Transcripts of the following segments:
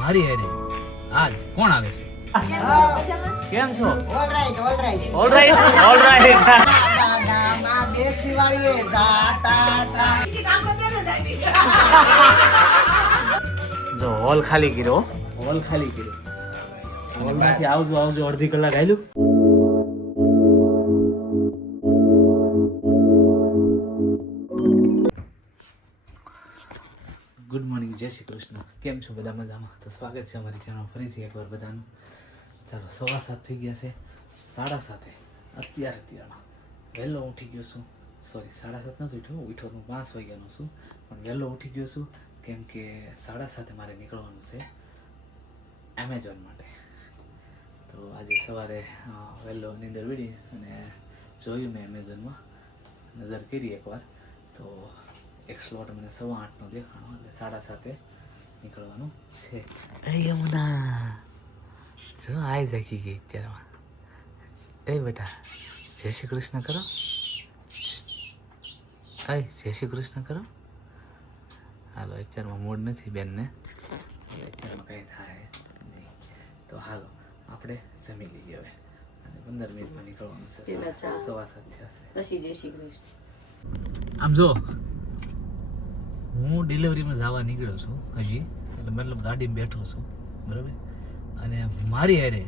મારી હેરે આજ કોણ આવે છે? કેમ છો? ઓલરાઈટ. જો હોલ ખાલી કર્યો. હોલમાંથી આવજો અડધી કલાક આયલું. ગુડ મોર્નિંગ, જય શ્રી કૃષ્ણ. કેમ છો બધા? મજામાં? તો સ્વાગત છે અમારી ચેનલ ફરીથી એકવાર બધાનું. ચાલો, 7:15 થઈ ગયા છે. 7:30 અત્યારમાં વહેલો ઉઠી ગયો છું. સોરી, 7:30 નથી ઉઠ્યો હું 5 વાગ્યાનો છું, પણ વહેલો ઉઠી ગયો છું કેમ કે 7:30 મારે નીકળવાનું છે એમેઝોન માટે. તો આજે સવારે વહેલો નીંદર વીડી અને જોયું મેં એમેઝોનમાં નજર કરી એકવાર, તો એક સ્લોટ મને 8:15નો દેખાણો, એટલે 7:30 નીકળવાનું છે. અરે યમુના જો આઈ જાગી ગઈ અત્યારમાં. એ બેટા, જય શ્રી કૃષ્ણ કરો. જય શ્રી કૃષ્ણ કરો. હાલો, અત્યારમાં મૂડ નથી બેનને, અત્યારમાં કંઈ થાય નહીં. તો હાલો આપણે જમી લઈએ હવે, અને 15 મિનિટમાં નીકળવાનું છે. 7:15 થશે. જય શ્રી કૃષ્ણ. આમ જો, હું ડિલિવરીમાં જવા નીકળ્યો છું હજી, એટલે મતલબ ગાડીમાં બેઠો છું, બરાબર. અને મારી હારે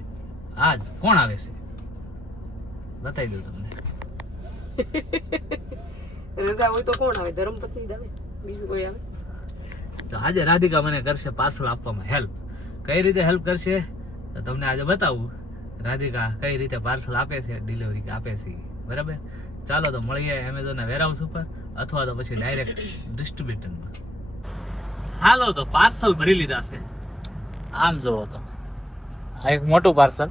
આજ કોણ આવે છે બતાવી દઉં તમને. રજા હોય તો કોણ આવે? ધર્મપત્ની જ આવે, બીજું કોઈ આવે? તો આજે રાધિકા મને કરશે પાર્સલ આપવામાં હેલ્પ. કઈ રીતે હેલ્પ કરશે તો તમને આજે બતાવું. રાધિકા કઈ રીતે પાર્સલ આપે છે, ડિલિવરી આપે છે, બરાબર. ચાલો તો મળીએ એમેઝોનના વેરહાઉસ ઉપર, અથવા તો પછી ડાયરેક્ટ ડિસ્ટ્રીબ્યુટરમાં. હાલો, તો પાર્સલ ભરી લીધા છે. આમ જોવો તો આ એક મોટું પાર્સલ,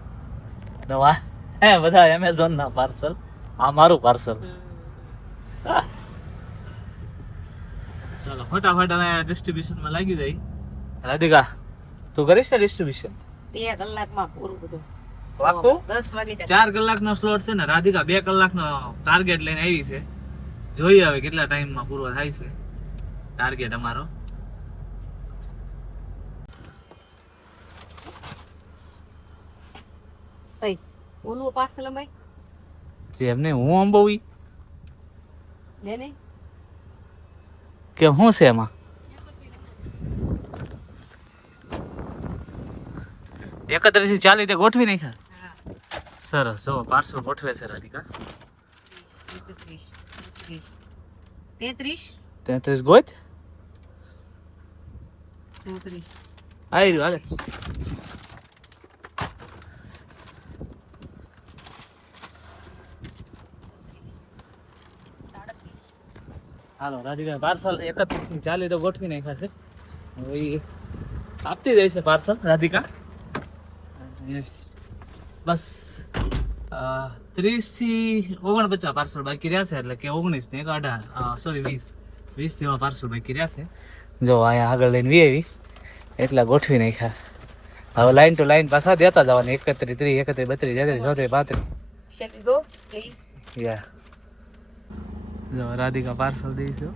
બધા એમેઝોનના પાર્સલ, આ મારું પાર્સલ. ચાલો ફટાફટ હવે ડિસ્ટ્રીબ્યુશનમાં લાગી જાય. રાધિકા, તું કરીશ ને ડિસ્ટ્રીબ્યુશન? 2 કલાકમાં પૂરું બધું. પાક્કું? 10 વાગે 4 કલાકનો સ્લોટ છે ને. રાધિકા 2 કલાકનો ટાર્ગેટ લઈને આવી છે. જોઈએ હવે કેટલા ટાઈમમાં પૂરો થાય છે ટાર્ગેટ અમારો. ભાઈ ઓનું પાર્સલ ભાઈ એમને હું અંબોવી લે ને કે શું છે એમાં? 31 થી 40 તે ગોઠવી નાખ્યા. સરસ, જો પાર્સલ ગોઠવે છે રાધિકા. 33 ગોત. 34 આવી રહ્યું, હાલે. હાલો, રાધિકા પાર્સલ 31 થી 40 તો ગોઠવી નાખ્યા છે. હવે ઈ આપતી જાય છે પાર્સલ રાધિકા. બસ 30 થી 49 પાર્સલ બાકી રહ્યા છે, એટલે કે 19 ને 18 સોરી 20 જેવા પાર્સલ બાકી રહ્યા છે. જો અહીંયા આગળ લઈને વી આવી એટલા ગોઠવી નાખ્યા. હવે લાઈન ટુ લાઈન પાછા દેતા જવાના. 31, 30, 31, 32, 33, 34, 35. Shell go please. યા જો રાધિકા પાર્સલ દઈશું.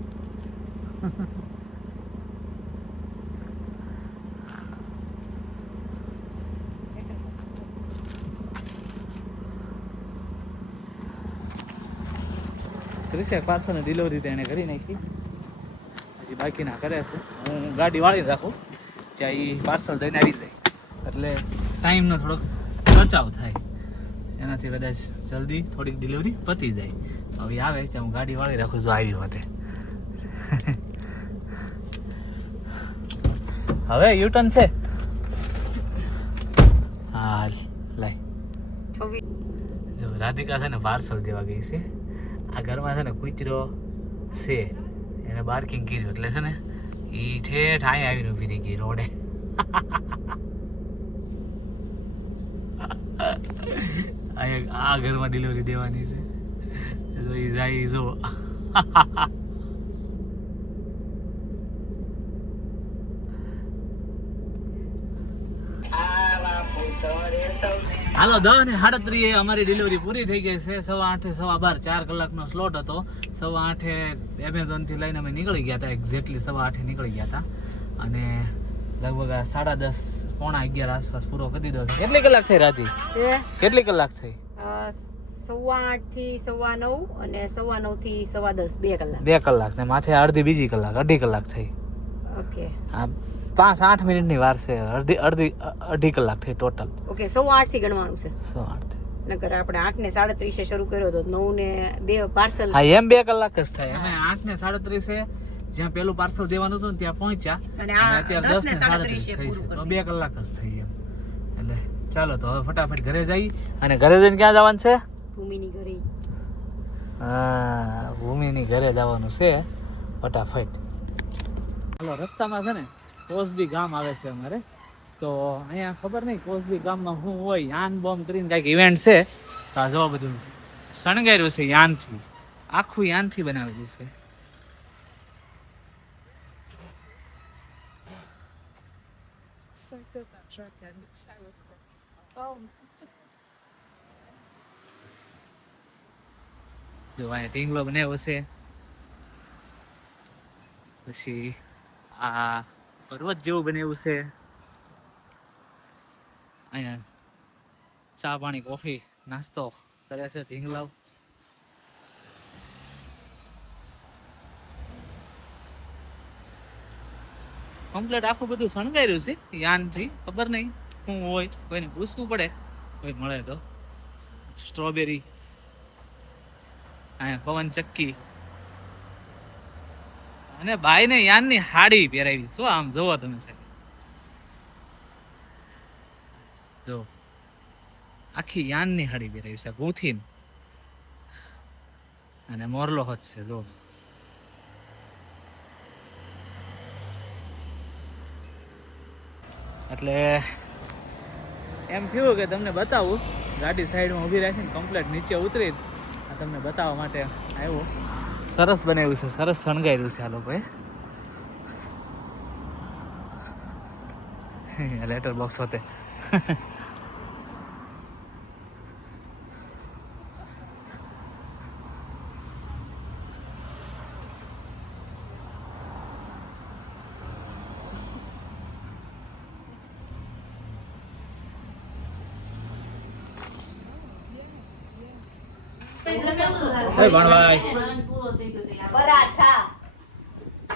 ત્રીસેક પાર્સલની ડિલિવરી તો એને કરી નાખી, હજી બાકીના કરે છે. હું ગાડી વાળી રાખું ત્યાં એ પાર્સલ દઈને આવી જાય, એટલે ટાઈમનો થોડોક બચાવ થાય. એનાથી કદાચ જલ્દી થોડીક ડિલિવરી પતી જાય. હવે આવે ત્યાં હું ગાડી વાળી રાખું. જો આવી માટે હવે યુટર્ન છે. હા લાય. જો રાધિકા છે ને પાર્સલ દેવા ગઈ છે. આ ઘરમાં છે ને કૂતરો છે, એને બાર્કિંગ કર્યું, એટલે છે ને એ ઠેઠ અહીંયા આવીને ઊભી રહી ગઈ રોડે. આ ઘરમાં ડિલિવરી દેવાની છે. જો એ જાય જો. આવા પુત્રે સૌને હાલો 10:37 અમારી ડિલિવરી પૂરી થઈ ગઈ છે. 8:15 12 4 કલાકનો સ્લોટ હતો. 8:15 એમેઝોન થી લઈને અમે નીકળી ગયા હતા. એક્ઝેક્ટલી 8:15 નીકળી ગયા હતા અને લગભગ 10:30 પોણા 11 આસપાસ પૂરો કરી દીધો છે. કેટલી કલાક થઈ રાતી? કેટલી કલાક થઈ? 8:15 થી 9:15 અને 9:15 થી 10:15 2 કલાક. 2 કલાક ને માથે અડધી બીજી કલાક 2.5 કલાક થઈ. ઓકે. આ 5-8 મિનિટની વાર છે. અડધી કલાક થઈ ટોટલ. ઓકે 8:15 થી ગણવાનું છે. 8:15 નકર આપણે 8:37 શરૂ કર્યો તો 9 પાર્સલ. હા એમ 2 કલાક જ થાય. અમે 8:37 જ્યાં પેલું પાર્સલ દેવાનું હતું ને ત્યાં પહોંચ્યા અને અત્યારે 10:37 થઈ છે. તો 2 કલાક જ થઈ એમ. એટલે ચાલો તો હવે ફટાફટ ઘરે જઈ અને ઘરે જઈને ક્યાં જવાનું છે? ભૂમિની ઘરે. હા ભૂમિની ઘરે જવાનું છે ફટાફટ. હાલો રસ્તામાં છે ને કોસબી ગામ આવે છે અમારે. તો અહીંયા ખબર નહીં કોસબી ગામમાં શું હોય, યાન બોમ્બ કરીને કાંઈક ઇવેન્ટ છે. તો આ જોવા બધું શણગાર્યું છે યાનથી, આખું યાનથી બનાવેલું છે. જો અહીંયા ઢીંગલો બનાવ્યો છે. પછી આ પર્વત જેવું બનાવ્યું છે. અહીંયા ચા પાણી કોફી નાસ્તો કરે છે ઢીંગલાવ. કમ્પ્લીટ આખું બધું શણગાર્યું છે યાનથી. ખબર નહીં શું હોય, કોઈને પૂછવું પડે, કોઈ મળે તો. સ્ટ્રોબેરી, અહીંયા પવન ચક્કી અને ભાઈને યાનની હાડી પહેરાવી. શું આમ જોવો તમે સાહેબ, જો આખી યાનની હાડી પહેરાવી છે ગૂંથીને. અને મોરલો હોત છે જો. એટલે એમ થયું કે તમને બતાવું. ગાડી સાઈડમાં ઊભી રાખીને કમ્પ્લીટ નીચે ઉતરી તમને બતાવવા માટે આવ્યો. સરસ બનાવ્યું છે, સરસ શણગાર્યું છે આ લોકોએ. લેટર બોક્સ હોતે.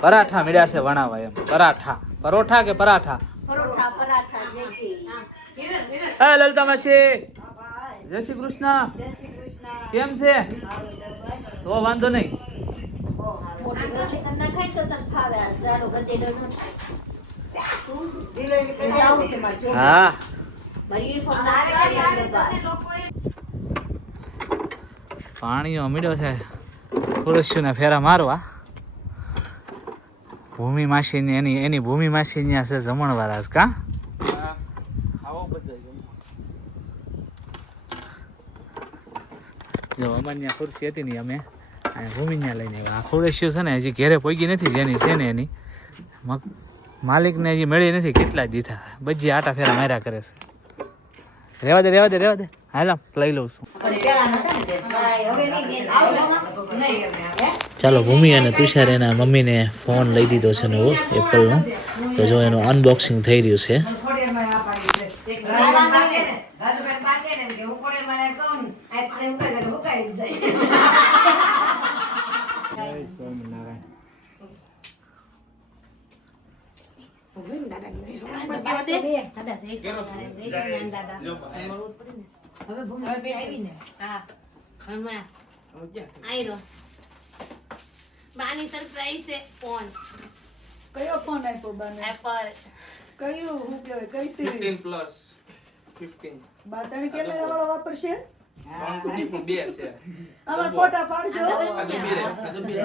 પરાઠા મળ્યા છે વણાવા. એમ પરાઠા, પરોઠા કે પરાઠા? હે લલિતા માસી, જય શ્રી કૃષ્ણ. કેમ છે? તો વાંધો નહીં. હા પાણીઓ મીડ્યો છે ખુરશીના ફેરા મારવા. ભૂમિ માસી એની ભૂમિ માસી ત્યાં છે જમણવાર આજ. કા જો અમારે ત્યાં ખુરશી હતી ને અમે ભૂમિ ત્યાં લઈને આવ્યા. આ ખુરશીઓ છે ને હજી ઘેરે પહોંચી નથી. જેની છે ને એની માલિકને હજી મળી નથી. કેટલા દીધા બજી આટા ફેરા માર્યા કરે છે. રેવા દે હાલ લઈ લઉં છું. ચાલો ભૂમિ અને તુષાર એના મમ્મીને ફોન લઈ દીધો છે નવો એપલનો. તો જો એનું અનબોક્સિંગ થઈ રહ્યું છે. બાની સરપ્રાઈઝ છે ફોન. કયો ફોન આપ્યો બાને? એપલ. કયું હું કહેવાય કઈ સિરીઝ? 15+15 બાટણી કેમેરા વાળો વાપરશે? પણ બે છે. આમાં ફોટા પાડજો. આ તો બે છે.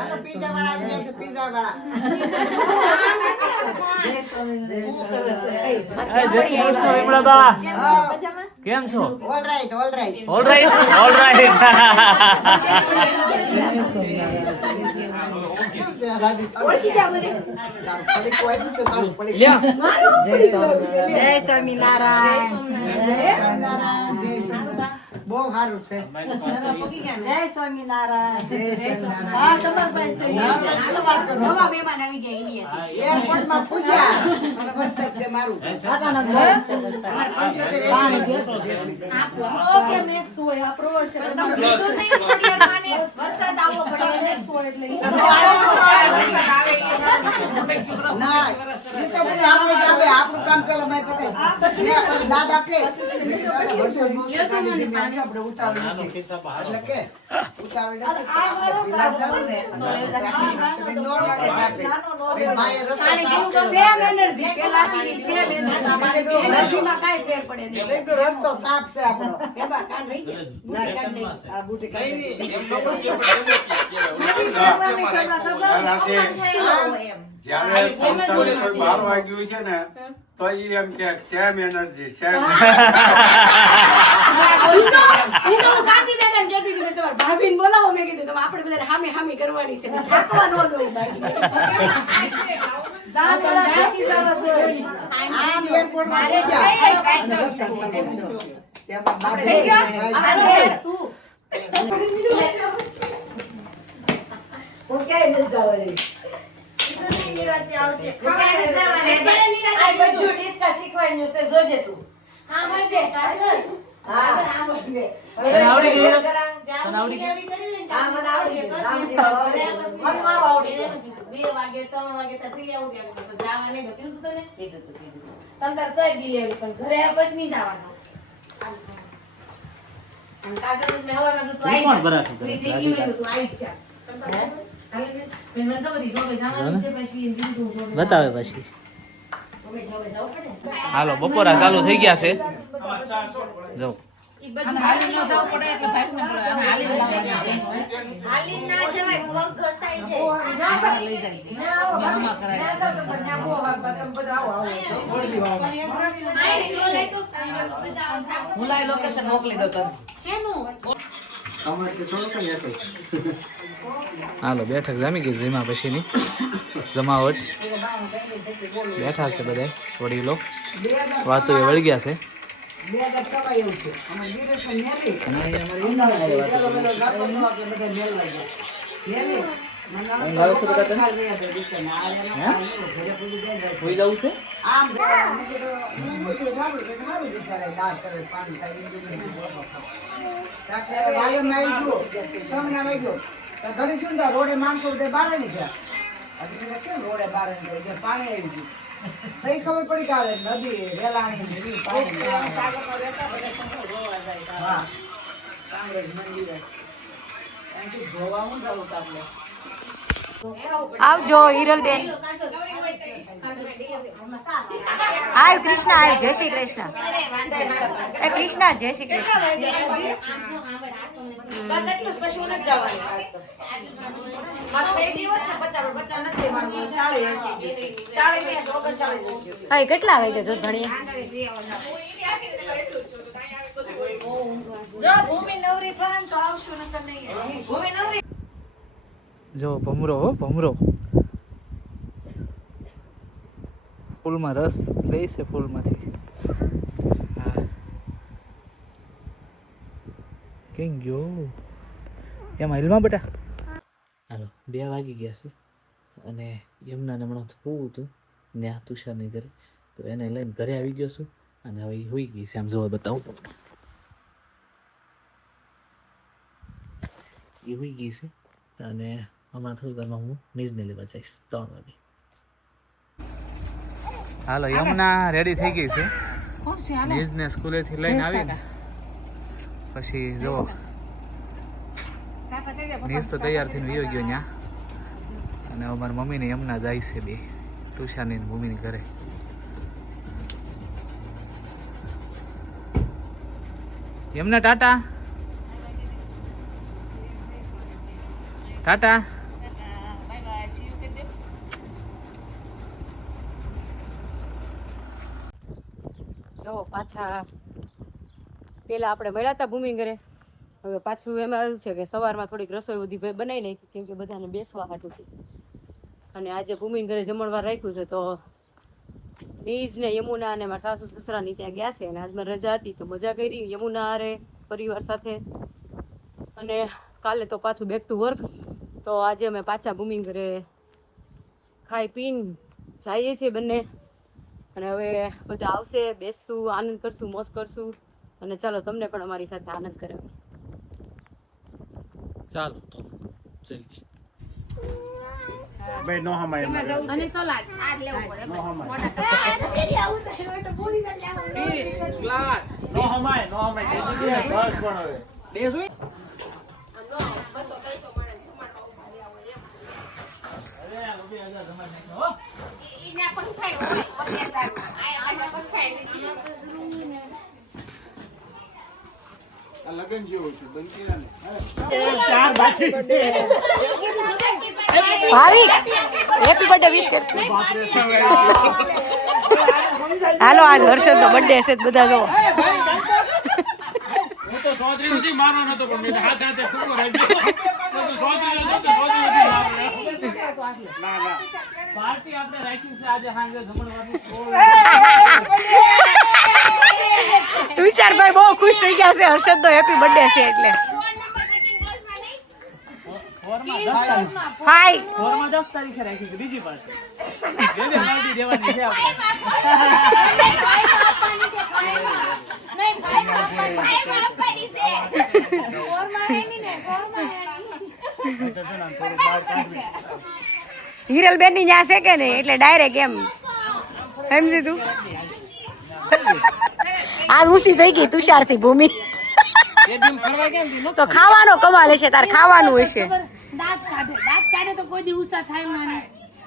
આનો પીઝા વાળા આવી ગયા છે, પીઝા વાળા. જય સ્વામી. જય શ્રી કૃષ્ણ વિમળાબા. મજામાં? કેમ છો? All right all right all right. ઓળખી ગયા બધે. જય સ્વામિનારાયણ. બહુ સારું છે. જય સ્વામિનારાયણ. જય સ્વામિનારાયણ. હા, તમારા પાસે નવા મહેમાન આવી ગયા ઇન્ડિયાથી. એરપોર્ટમાં પૂજા અને બસ કે મારું ઓકે મેક્સ હોય આ પ્રોવર્સ છે તમે કીધું નહીં થોડી વાર માને વરસાદ આવવો પડે. મેક્સ હોય એટલે વરસાદ આવે ના એ તો બધું આપણે જ આવે આપણું કામ પેલા માય પતાય દાદા કે આપણે ઉતાવળ નથી એટલે કે ઉતાવળ નથી પેલા જાવ ને નો લડે બાપે માય રસ્તો સાફ કરો સેમ એનર્જી પેલા થી સેમ એનર્જી એનર્જીમાં કાઈ ફેર પડે નહીં. એક તો રસ્તો સાફ છે આપણો એમાં કાન રહી ગયા. ના કાઢ નહીં આ બુટી કાઢ નહીં, નહીં એમ ન બોલીએ પણ એમ જ કહેવાય. જ્યારે સંસ્થાને કોઈ 12 વાગ્યું છે ને તો ઈ એમ કે સેમ એનર્જી સેમ ઈ તો હું ગાંધીદાદાને કહેતી હતી, મેં તમારા ભાભીને બોલાવો, મેં કીધું તમે આપણે બધાને હામી હામી કરવાની છે, થાકવા ન જોઈએ બાકી. સાત વાળા થાકી જવા જોઈએ આમ એરપોર્ટમાં રહી જા અને રસ્તો ચાલુ તેમાં બાપ થઈ ગયા? તું હું ક્યાંય નથી જવાની. બતાવે પછી. હાલો બપોરા ચાલુ થઈ ગયા છે. જો લોકેશન મોકલી દો તમે. હાલો બેઠક જામી ગઈ જેમાં પછીની જમાવટ બેઠા છે બધા વડીલો વાતો એ વળી ગયા છે. બે હજાર સવા એવું છે અમારે વિદેશ પણ મેલી અમદાવાદ પેલો પેલો ગાતો ન આપણે બધા મેલવા ગયા મેલી હોઈ જવું છે. આમ સારું દિશા દાળ કરે પાણી ઘરે છું ને રોડે માણસો બધા બહાર નહીં ગયા કેમ રોડે બહાર નહીં પાણી આવી ગયું તઈ ખબર પડી કે આવે નદી રેલાણી નદી પાણી હા આવજો હિરલબેન. આવ કૃષ્ણ, આવ જય શ્રી કૃષ્ણ. એ કૃષ્ણ જય શ્રી કૃષ્ણ. બસ એટલું જ, પછી હું નથી જવાની. હા કેટલા વાગે જો જો ભૂમિ નવરી થાય તો આવશું નકર નહીં. જો ભમરો હો ભમરો ફૂલમાં રસ લે છે ફૂલમાંથી. હા કેમ ગયો એમ હિલમાં બેટા. હાલો 2 વાગી ગયા છે અને યમુનાને હમણાં થવું હતું ત્યાં તુષારની ઘરે, તો એને લઈને ઘરે આવી ગયો છું અને હવે એ હોઈ ગઈ છે. આમ જોવા બતાવું, એ હોઈ ગઈ છે અને હમણાં થોડી વારમાં હું નીજને લેવા જઈશ 3 વાગે. હાલો યમુના રેડી થઈ ગઈ છે. નીજને સ્કૂલેથી લઈને આવીને પછી જો નીજ તો તૈયાર થઈને વયો ગયો ત્યાં અને અમારી મમ્મીને યમુના જાય છે બે તુષારની મમ્મીની ઘરે. યમુના ટાટા ટાટા. જો પાછા પહેલાં આપણે મળ્યા હતા ભૂમિ ઘરે. હવે પાછું એમાં એવું છે કે સવારમાં થોડીક રસોઈ બધી બનાવી નાખી કેમ કે બધાને બેસવા હાટું છે. અને આજે ભૂમિ ઘરે જમણવાર રાખ્યું છે તો નીજ ને યમુના અને મારા સાસુ સસરાની ત્યાં ગયા છે અને આજમાં રજા હતી તો મજા કરી યમુના હારે પરિવાર સાથે. અને કાલે તો પાછું બેક ટુ વર્ક. તો આજે અમે પાછા ભૂમિ ઘરે ખાઈ પીને જઈએ છીએ બંને. અને હવે બધા આવશે, બેસશું, આનંદ કરશું, મોજ કરશું. અને ચાલો તમને પણ અમારી સાથે આનંદ કરાવો. ચાલો તો જઈએ. ભાઈ નો હમાય અને સલાડ આ જ લેવું પડે મોટા નો હમાય બસ પણ હવે ઈના પંખાય હોય 25000 માં આયા પંખાય નથી. આ લગન જેવું છે બંકીરાને ચાર બાકી છે ભાવિક હેપી બર્થડે વિશ કર. હાલો આજ હર્ષદ નો બર્થડે હશે બધા જો. હું તો સોત્રી સુધી મારવાનો નતો પણ મેં હાથ હાથે ફૂકો રાખી દીધો. તો સોત્રી સુધી મારવાનો. ના ના પાર્ટી આપણે રાખી છે આજે સાંજે જમણવારની. તુષારભાઈ બહુ ખુશ થઈ ગયા છે હર્ષદ નો હેપી બર્થડે છે એટલે. હાય ફોરમાં 10 તારીખે રાખી છે બીજી પાર્ટી. બે પાર્ટી દેવાની છે આપણે. હિરલબેન ની ન્યા છે કે નહીં એટલે ડાયરેક્ટ એમ સમજી તું. આજ ઊંચી થઈ ગઈ તુષાર થી ભૂમિ. તો ખાવાનો કમાલ હશે તાર ખાવાનું હશે. દાંત કાઢે તો કોઈ દી ઉષા થાય ના ને.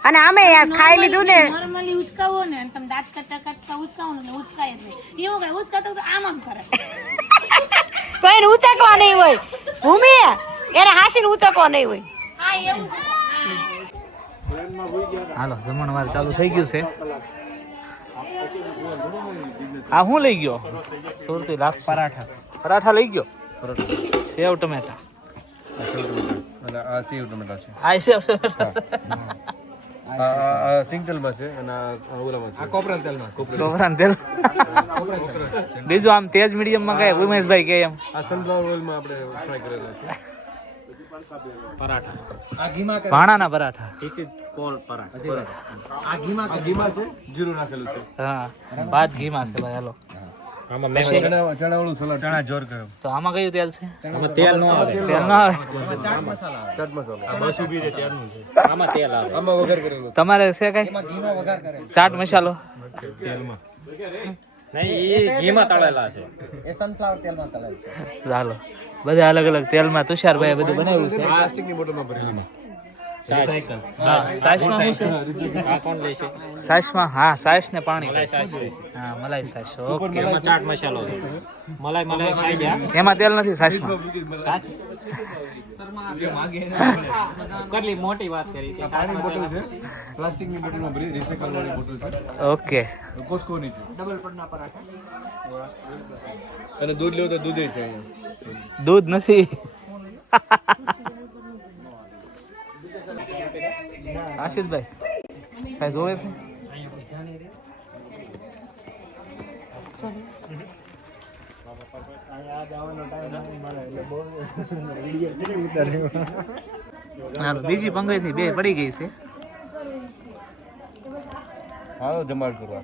અને અમે આજ ખાઈ લીધું ને નોર્મલી ઉચકાવો ને તમે દાંત કાઢતા ઉચકાવો ને ઉચકાય જ નહીં. એવું કરે ઉચકાતો તો આમ કરે. તો એને ઉચકવા નહીં હોય ભૂમિ એને હાસીને ઉચકવા નહીં હોય. હા એવું છે. હાલો જમણવાર ચાલુ થઈ ગયું છે. આ હું લઈ ગયો સુરતી લાપસી પરાઠા લઈ ગયો. સેવ ટમેટા અને આ સેવ ટમેટા છે આ સેવ ટમેટા આ સિંગલમાં છે અને આ ઓલામાં છે આ કોપરા તેલમાં કોપરાનું તેલ. બીજું આમ તેજ મીડિયમમાં કઈ ઉમેશભાઈ કે એમ આ સનફ્લાવર ઓઇલમાં આપણે ફ્રાય કરેલા છે ભાણાના પરાઠા. આ ઘીમાં છે જીરું નાખેલું છે હા ભાત ઘીમાં છે ભાઈ. હાલો ચણા વાળું સલાડ ચણા જોર કર્યો તો આમાં કયું તેલ છે? તેલ નો આવે તેલ ના આવે. ચાટ મસાલો બસ ઊભી રહે ત્યારનું છે આમાં તેલ આવે આમાં વઘાર કરેલું છે તમારે છે કઈ ચાટ મસાલો? તેલમાં ચાલો બધા અલગ અલગ તેલમાં તુષારભાઈ બધું બનાવ્યું છે. પ્લાસ્ટિકની બોટલમાં ભરેલી હા સાસમાં શું છે? સાસમાં હા સાસ ને પાણી. હા મલાઈ સાસ. ઓકે એમાં તેલ નથી સાસમાં. મોટી વાત કરી કે પાણી બોટલ છે પ્લાસ્ટિકની બોટલમાં ભરી રિસાયકલ વાળી બોટલ છે ઓકે કોસ્કોની છે ડબલ પડના પરાઠા તને દૂધ લેવું તો દૂધ છે અહીંયા દૂધ નથી. આશિષભાઈ કઈ જોવે છે? હા બીજી પંગઈ થી બે પડી ગઈ છે. હાલો જમાડ કરવા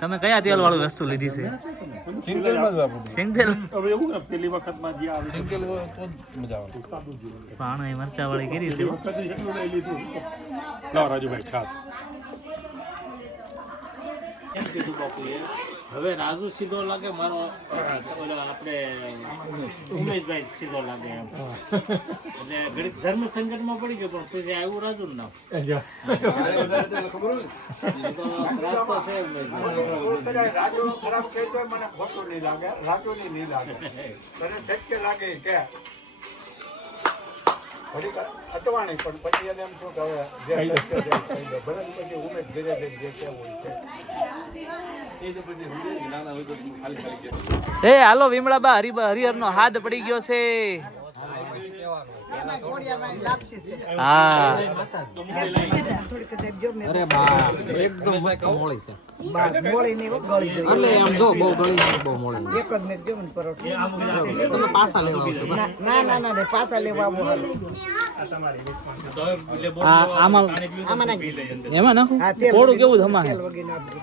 તમે કયા તેલ વાળું વસ્તુ લીધી છે? સિંગલમાં જ વાપરું સિંગતેલ. હવે એવું ને પેલી વખતમાં જે આવે સિંગલ હોય તો જ મજા આવે પાણી મરચા વાળી કરી છે. પછી એટલું લઈ લીધું લાવ રાજુભાઈ ખાસ એમ કીધું બાપુએ હવે રાજુ સીધો લાગે મારો આપણે ઉમેશભાઈ સીધો લાગે એમ એટલે ઘડીક ધર્મ સંકટમાં પડી ગયો પણ પછી આવ્યું રાજુ નું નામ રાસ્તો છે ઉમેશભાઈ. રાજુ ખરાબ છે તો મને ખોટું નહીં લાગે રાજુ નહીં લાગે તને શક્ય લાગે કે ઘડીક અટવાણી પણ પછી એને એમ શું કે હવે જે શક્ય છે એ કહી દો. ભલે પછી ઉમેશ ઘરે જઈને જે કહેવું હોય તે એ હાલો વિમળાબા હરિહર નો હાથ પડી ગયો છે. હા મોળી ની ગળી ગઈ. એટલે આમ જો બહુ ગળી બહુ મોળી. એક જ મિનિટ જો મને પરોઠો. ના પાછા લેવા આવો હાલો. આમાં એમાં નાખું થોડું કેવું ધમા તેલ વગી નાખજો.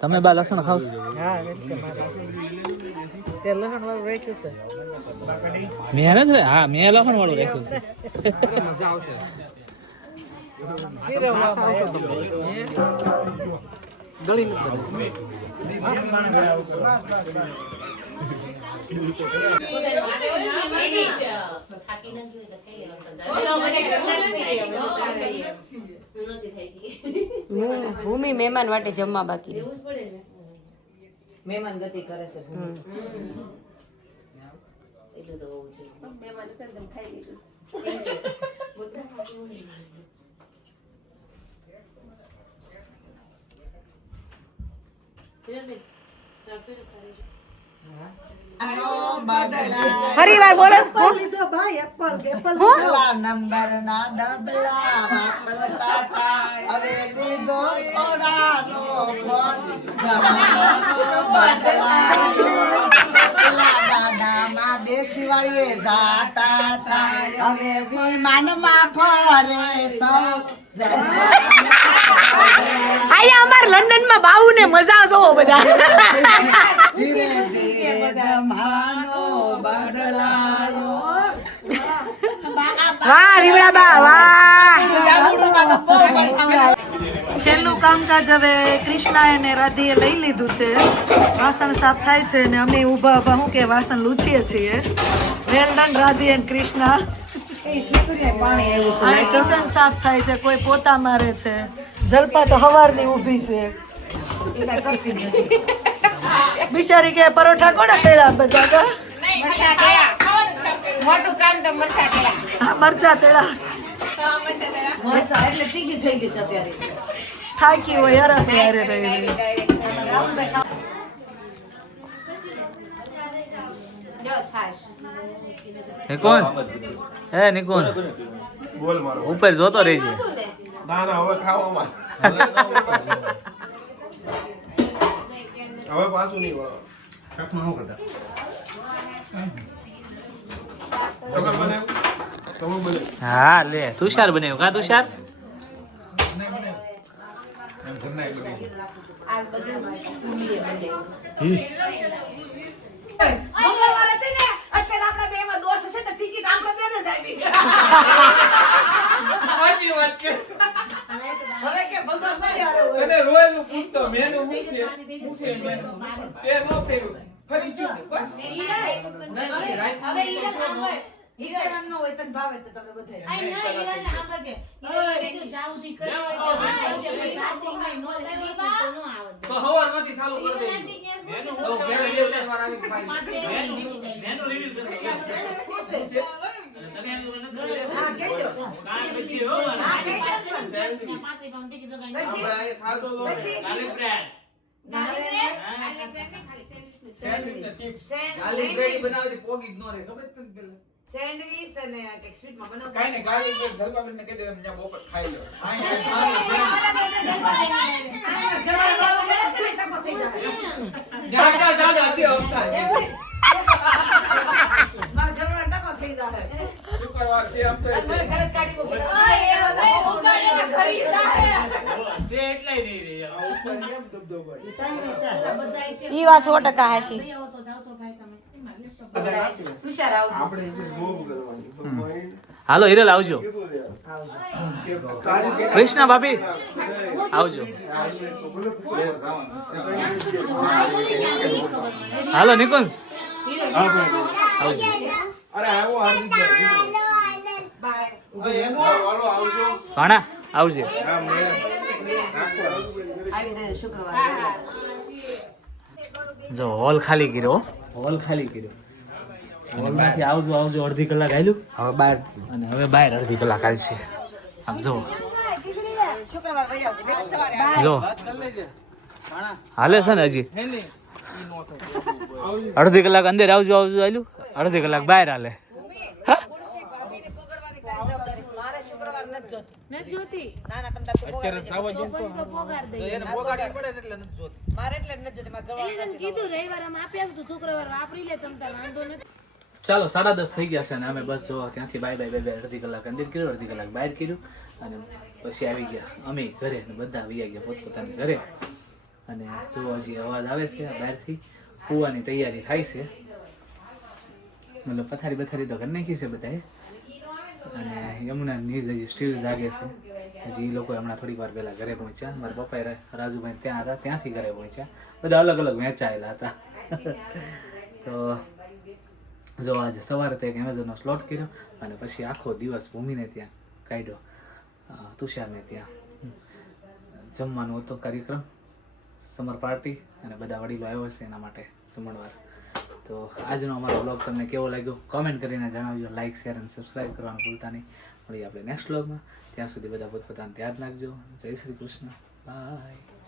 તમે બા લસણ ખાવ હા વેચશે મારા. તે લહણ વાળું રાખ્યું છે. મેં નથી હા મેં લસણ વાળું રાખ્યું છે. ભૂમિ મહેમાન માટે જમવા બાકી મહેમાન ગતિ કરે છે. ફરી વાર બોલો લીધો ભાઈ એપલ પેલા નંબર ના ડબલા વાપરતા તા. હવે લીધો ઓડાનો ફોન જમાનો બદલાયો. પેલા દાદામાં બેસી વાળીએ જાતા તા. હવે વિમાનમાં ફરે સૌ. અહીંયા અમાર લંડન માં બાઉ ને મજા જોવો બધા. ધીરે ધીરે જમાનો બદલાયો. વાહ વિમળાબા વાહ. છેલ્લું કામકાજ હવે કૃષ્ણા અને રાધીએ લઈ લીધું છે. વાસણ સાફ થાય છે અને અમે ઊભા ઊભા શું કે વાસણ લૂછીએ છીએ. Well done Radhi and Krishna. અને કિચન સાફ થાય છે, કોઈ પોતા મારે છે. જલપા તો હવારની ઊભી છે. બિચારી કે પરોઠા કોને તેડા બધા કા મોટું કામ તો મરચા ગયા. હા મરચા તેડા મરસા એટલે તીખી થઈ ગઈ છે અત્યારે. થાકી હોય યાર યારે રહી. નિકુંજ હે નિકુંજ બોલ મારો ઉપર જોતો રહેજે. ના ના હવે ખાવામાં હવે પાછું નહીં વળો. તમે બનાવ્યું? હા લે તુષાર બનાવ્યું કા તુષાર. મંગળવારે તે ને એટલે આપણા બે માં દોષ છે ને ટિકિટ આપણે બે ને જ આવી. સાચી વાત છે. હવે કે ભગવાન પરિવાર હોય. અને રોજ હું પૂછતો મેનુ પૂછે મેનુ તે નો પેલું ફરી ગયું હવે ઈરા કામ હોય. હીરા નો હોય તને ભાવે તો તમે બધા. આ ના ઈરા ને આમ છે. ઈરા ને જાઉદી કરે તો નો આવે. તો હવારમાંથી ચાલુ કરી દે મેનુ તો પેલા લેસન વાર આવી ખાઈ મેનુ રિવીલ કરી હા કહી દો. હા કહી દો. પાતે પણ ટિકિટ લગાવી. આપણે ખાધો તો ગાર્લિક બ્રેડ સેન્ડવિચ ને ચિપ્સ ગાર્લિક બ્રેડ બનાવતી પોગી જ ન રે ખબર તને પેલા. સેન્ડવિચ અને કઈક સ્વીટ માં બનાવો. કાઈ ને ગાર્લિક બ્રેડ ધરબાબેન ને કહી દે ત્યાં બોપર ખાઈ લો જા જા જા હસી આવતા શુક્રવાર છે આમ તો તે એટલાય નહીં રે ઉપર કેમ દબદબો ઈ વાત 100% હાચી. તુષાર આવજો. આપણે એ જોબ કરવાની હાલો હિરલ આવજો. કાલી કૃષ્ણા ભાભી આવજો. હાલો નિકુંજ આવજો. અરે આવો હાર્દિકભાઈ એનો વાળો આવજો. ભાણા આવજો. હા મેં રાખો આવી જાય શુક્રવારે. જો હોલ ખાલી કર્યો હોલ ખાલી કર્યો. હોલમાંથી આવજો આવજો અડધી કલાક આલ્યું હવે બહાર અને હવે બહાર અડધી કલાક આવશે. આમ જો જો હાલે છે ને હજી અડધી કલાક અંદર આવજો આવજો આલ્યું અડધી કલાક બહાર હાલે. નથી જોતી અત્યારે સાવા જેમ પછી તો પોગાડ દઈએ એને પોગાડવી પડે ને એટલે નથી જોતી. એટલે તને કીધું રવિવાર આમ આપ્યા હતું તો શુક્રવાર વાપરી લે તમ તાર વાંધો નથી. ચાલો 10:30 થઈ ગયા છે અને અમે બસ જો ત્યાંથી બાય બાય અડધી કલાક અંદર કર્યું અડધી કલાક બહાર કર્યું અને પછી આવી ગયા અમે ઘરે અને બધા વૈયા ગયા પોતપોતાની ઘરે. અને જો હજી અવાજ આવે છે બહારથી કૂવાની તૈયારી થાય છે. મતલબ પથારી બથારી તો કરી નાખી છે બધાએ અને યમુના નીજ હજી સ્ટીલ જાગે છે. હજી એ લોકો હમણાં થોડીક વાર પહેલાં ઘરે પહોંચ્યા. મારા પપ્પાએ રાજુભાઈ ત્યાં હતા ત્યાંથી ઘરે પહોંચ્યા. બધા અલગ અલગ વહેંચાયેલા હતા. તો જો આજે સવારે તો એક એમેઝોનનો સ્લોટ કર્યો અને પછી આખો દિવસ ભૂમિને ત્યાં કાઢ્યો, તુષારને ત્યાં જમવાનો હતો કાર્યક્રમ, સમર પાર્ટી અને બધા વડીલો આવ્યો છે એના માટે જમણવાર. તો આજનો અમારો બ્લોગ તમને કેવો લાગ્યો કોમેન્ટ કરીને જણાવજો. લાઇક શેર અને સબસ્ક્રાઈબ કરવાનું ભૂલતા નહીં. મળીએ આપણે નેક્સ્ટ બ્લોગમાં. ત્યાં સુધી બધા પોતપોતાનું ધ્યાન રાખજો. જય શ્રી કૃષ્ણ. બાય.